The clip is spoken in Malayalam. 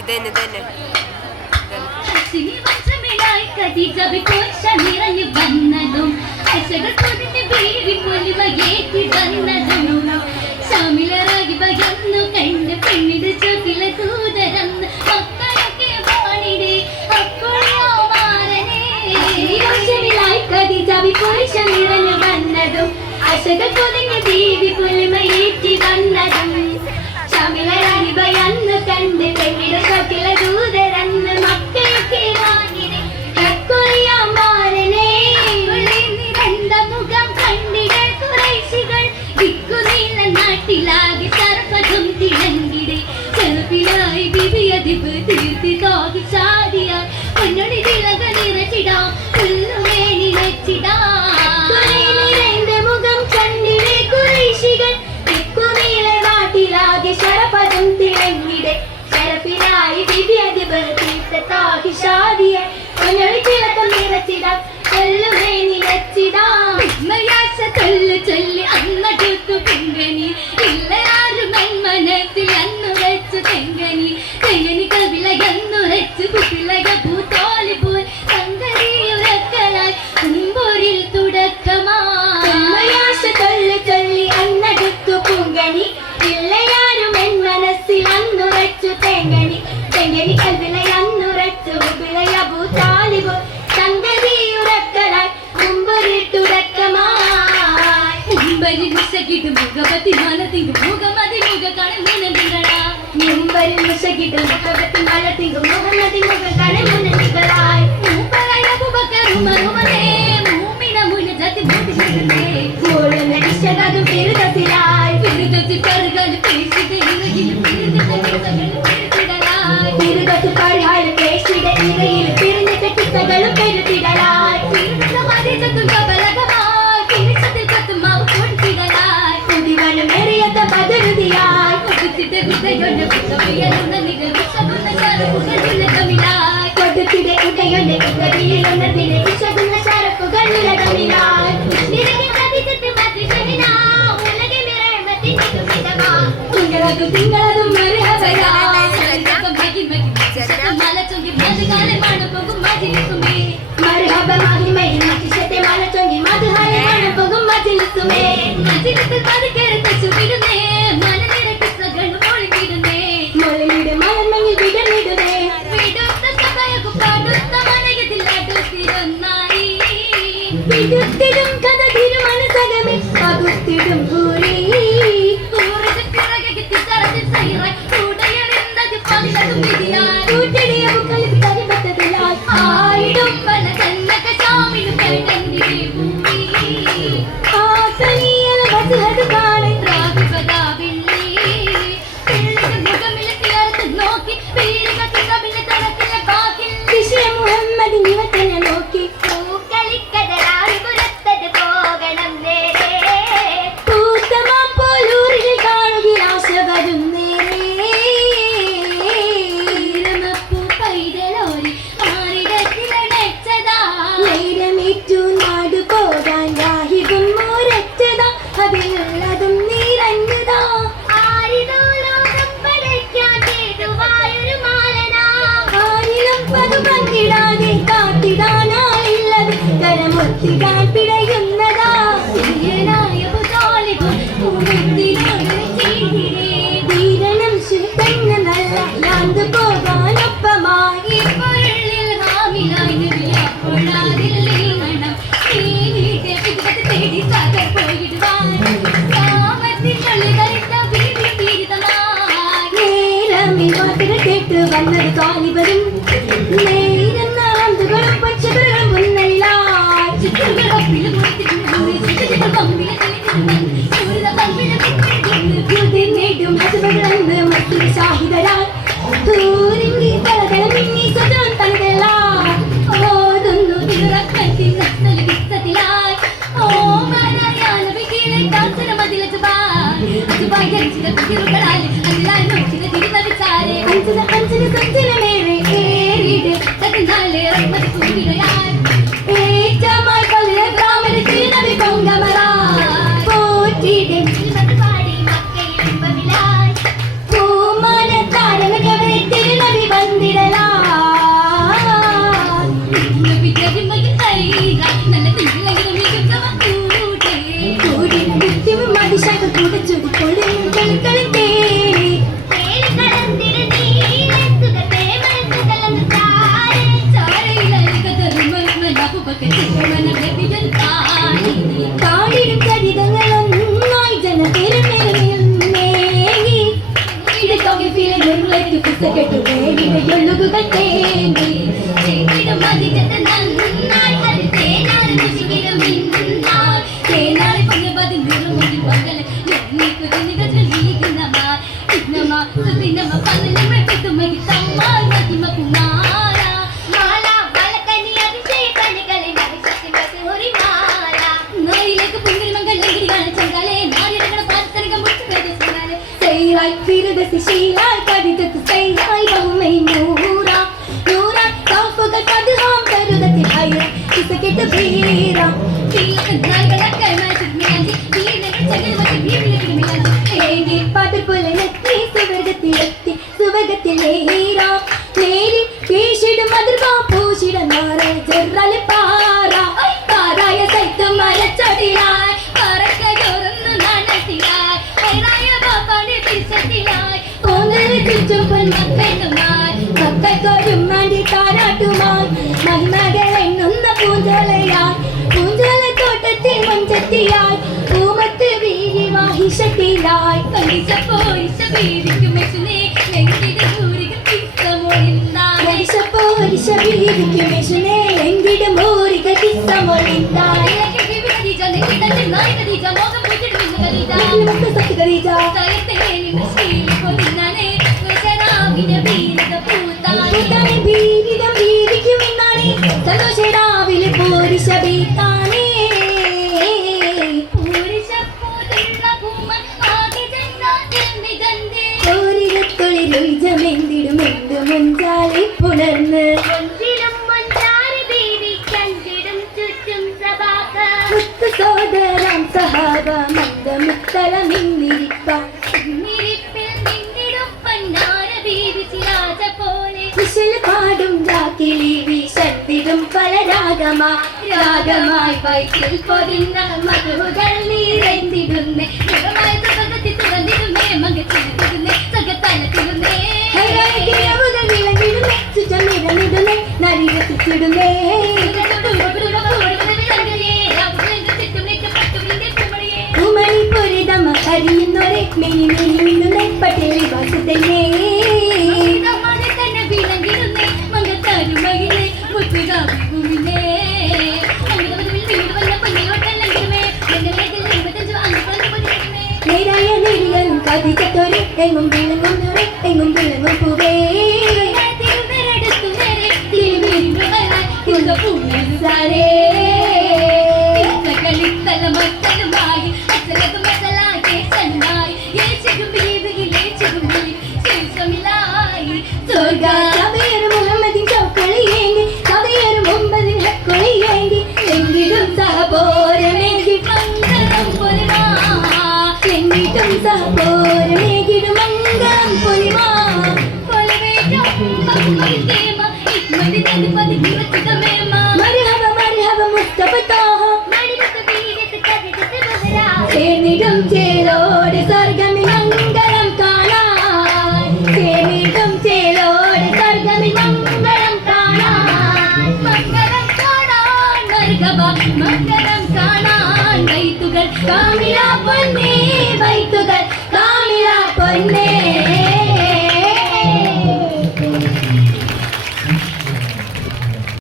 ഇതന്നെ തന്നെ ശാമിലറാಗಿ ಬಗೆಯನ್ನು ಕಂಡು പെണ്ണിന്റെ ചോക്കിലെ കൂതരന്ന് മക്കളൊക്കെ പാടിടെ അപ്പോഴോ മാറനെ ശാമിലായി കദിജാബി പോയി ശാമിലന് വന്നതും അശക പൊതിഞ്ഞ ദീവി പുലിമയേറ്റി വന്നതും ശാമിലറാಗಿ ಬಗೆಯನ್ನು ಕಂಡು പെണ്ണിന്റെ ചോക്കിലെ കൂതരന്ന് മക്കളൊക്കെ പാടിടെ അപ്പോഴോ മാറനെ നിരന്ത മുഖം കണ്ടിടെ കുറേശികൾ ദിക്കുനീല നാട്ടിലാകെ സർപ്പതും തിളങ്ങിടെ ചെറുപ്പിലായി ബിബിയതിപ്പ് തീർത്തി തോകി ചാടിയാൽ പൊന്നൊടി തിളക നിറച്ചിടാം പുല്ലുമേനി വെച്ചിടാം മുഖം കണ്ടിടെ കുറേശികൾ ദിക്കുനീല നാട്ടിലാകെ സർപ്പതും തിളങ്ങിടെ ചെറുപ്പിലായി ബിബിയതിപ്പ് തീർത്തി തോകി ചാടിയാൽ പൊന്നൊടി തിളക നിറച്ചിടാം പുല്ലുമേനി വെച്ചിടാം ചൊല്ലു ചൊല്ലി അന്നടുത്തു പെങ്കനി ഇല്ലാരും മനസ്സിൽ അന്നുറച്ചു തെങ്കനി തെങ്ങനി കവിളകന്നുറച്ചു കുപ്പിളക പൂത്തോളി പോൽ സംഗതിയുറക്കലായി മുമ്പൊരിൽ തുടക്കമായി ചൊല്ലു ചൊല്ലി അന്നടുത്തു പൊങ്കനി ഇല്ലയാരും എൻ മനസ്സിൽ അന്നുറച്ചു തെങ്കനി തെങ്ങനി കവിളകന്നുറച്ചു കുപ്പിളക പൂത്തോളി പോൽ സംഗതിയുറക്കലായി മുമ്പൊരിൽ തുടക്കമായി മുസകിട്ട് മുഖപത്തി മലത്തിങ്കു മുഖമതി മുഖ കണമുനതികളാ മുമ്പരിൽ മുസകിട്ട് മുഖപത്തി മലത്തിങ്കു മുഖമതി മുഖ കണമുനതികളായി മൂപ്പരായ അബൂബക്കറുമറുമനേ മൂമിന മുന ജതി ബോധിച്ചിരുന്നേ മോളന ഇഷ്ടകാതും പിരുദത്തിലായി പിരുദത്തി പറുകൾ പേശിത ഇറയിൽ പിരുദിടലായി പിരുദത്തി പറുകൾ പേശിത ഇറയിൽ പിരുദിട്ട കിസ്സകളും പെരുത്തിടലായി പിരുദ മതി ചത്തും കബലകമായി പിരിച്ചത്തിൽ കത്തുമാവ് കൊണ്ടിടലായി കുടിവനം എറിയത്ത പതിരുതിയായി കൊടുത്തിട്ട് ഉദയൊന്റെ കുത്തവിയലുന്ന നിഗമിച്ചകുന്ന ശരപ്പുകളിലെ തമിഴായി കൊടുത്തിട്ട് ഉദയൊന്റെ കുത്തവിയലുന്നതിനെ വിശകുന്ന ശരപ്പുകളിലെ തമിഴായി നിരങ്ങി കതിച്ചിട്ട് മതിശനിനാ ഉലകെ നിറമത്തി നിഗമിതമാ തിങ്കളതും മറിഹവരാ മകി മകി മല ചൊങ്കി മധുകാലെ മണപ്പും മജിലിസുമേ മറിഹബ മകി മകി മകിശത്തെ മല ചൊങ്കി മധുഹാലെ മണപ്പും മജിലിസുമേ മജിലിസ് പതുക്കെടുത്ത് ചുവിടുന്നേ മനനിരക്ക് സകലു മൊളിവിടുന്നേ മൊളിയുടെ മലമങ്ങിൽ വിടമിടുന്നേ വിടുത്ത സഭയക്കു പാടുത്ത മനയതിൽ അടുത്തിരുന്നായി വിടുത്തിടും കഥ തിരുമനസകമേ പകുത്തിടും പൂരി പൂരത്തിൽ പിറകെ തിസറത്തിൽ സൈറായി കൂടയറിന്തത് പതിനതും വിധിയായി കൂട്ടിടിയ മുക്കളിൽ തരിപത്തതിലായി ആയിടും പല കന്നക ശാമിലും കേട്ടന്തിരെ ഭൂമി ആ തനിയല വസുഹത് കാണെ രാഗപദാവില്ലി പിള്ളിന്റെ മുഖമിലെ തിയർത്ത് നോക്കി പീരിക തികമിലെ തടക്കിലെ ബാക്കിൽ വിഷയ മുഹമ്മദ് നിവത്തനെ നോക്കി പൂക്കളിക്കതരായി പുറത്തത് പോകണം നേരെ പൂത്തമാം പോലൂരിൽ കാണുകിൽ ആശ വരും നേരെ ഈരമപ്പൂ പൈതലോരി ആരിടത്തിലടച്ചതാ നേരമേറ്റു നാടു പോകാൻ രാഹിബും മോരച്ചതാ അതിലുള്ളതും നീരഞ്ഞതാ ആരിതോലോകം പടയ്ക്കാൻ ചെയ്തുവായൊരു മാലനാ ആരിലും പതു പങ്കിടാതെ കാട്ടിടാനായുള്ളത് കരമൊത്തിടാൻ പിടയുന്നതാ ധീരനായ പുതാലിബും പൂവെത്തിനോട് ചെയ്തിരേ ധീരനും ശുദ്ധന് നല്ല യാന്ത് പോകാനൊപ്പമായി പൊരുളിൽ ഹാമിലായി നബിയപ്പോഴാതില്ലേണം ഈ വീട്ടെ പിതുകത്ത് തേടി സാഗർ പോയിടുവാൻ കാമത്തിനുള്ളിൽ കളിത്ത വീതി തീരിതമായി നേരം വിവാദത്തിന് കേട്ട് വന്നത് കാലിവരും നേരം നാന്തുകളും പച്ചക്കറികളും മുന്നല്ലായി ചിത്രങ്ങളൊപ്പിലും ചിത്രങ്ങൾ പമ്പിലെ ും ഹസുബകളെന്ന് മറ്റൊരു ഷാഹിദരാൽ ൂരിങ്ങി തലതലം മിന്നി സ്വജം തലതലായി ഓതുന്നു തിരുറക്കത്തിൽ നക്സൽ വിസ്തത്തിലായി ഓമനയാന വികീലെ കാഞ്ചന മതില ജുബായ് അജുബായ് ജനിച്ചിത തിരുകളാൽ അതിലായി നോച്ചിത തിരുനവിച്ചാരെ അഞ്ചന അഞ്ചന സഞ്ചന മേരെ ഏറിടെ തകനാലെ റഹ്മത്ത് പൂവിടയായി ഏറ്റമായി കൊല്ല ഗ്രാമര തിരുനവി പൊങ്കമറായി പോറ്റിടെ പാടി മക്കയിൽ ഇമ്പമിലായി പൂമാന താരന കവരെ തിരുനവി രാഗമായി വൈറ്റിൽ പൊതിഞ്ഞ മധുകൾ നീരന്തിടുന്നേ മകച്ചിടുന്നേ സകത്തലത്തിടുന്നേ ചുറ്റമിടമിടുന്നേ നരികത്തിടുന്നേ കുമളിപുരിതമ കരിയുന്നൊരേ മിനി മിനി മിന്നുന്നേ പട്ടേലി വാസത്തന്നെ Kaamila ponne